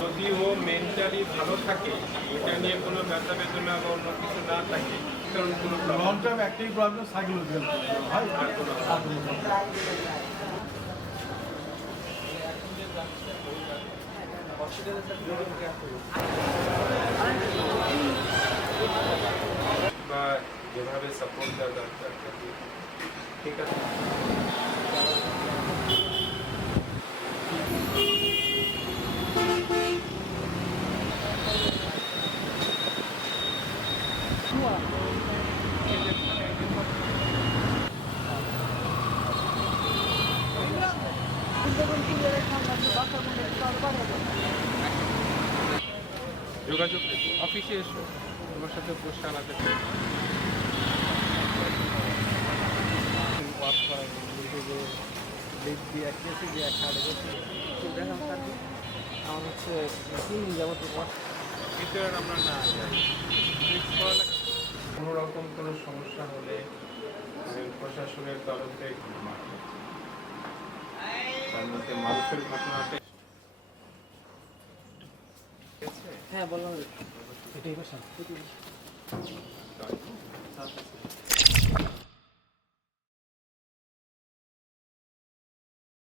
যদি ও মেন্টালি ভালো থাকে, এটা নিয়ে কোনো ব্যথা বেদনা বা অন্য কিছু না থাকে, কারণ কোনো লং টার্ম একটাই প্রবলেম সাইকোলজিক্যাল ভাই আর কোনো বা যেভাবে সাপোর্ট দেওয়া দরকার, ঠিক আছে। যোগাযোগ অফিসে এসো, তোমার সাথে পোস্ট আলাদা আমার হচ্ছে 3 দিন যাবত ভিতরে আমরা না যাই। কোনো রকম কোনো সমস্যা হলে প্রশাসনের তরফে তার মধ্যে মানুষের ঘটনাটা হ্যাঁ বললাম এটাই ভাষা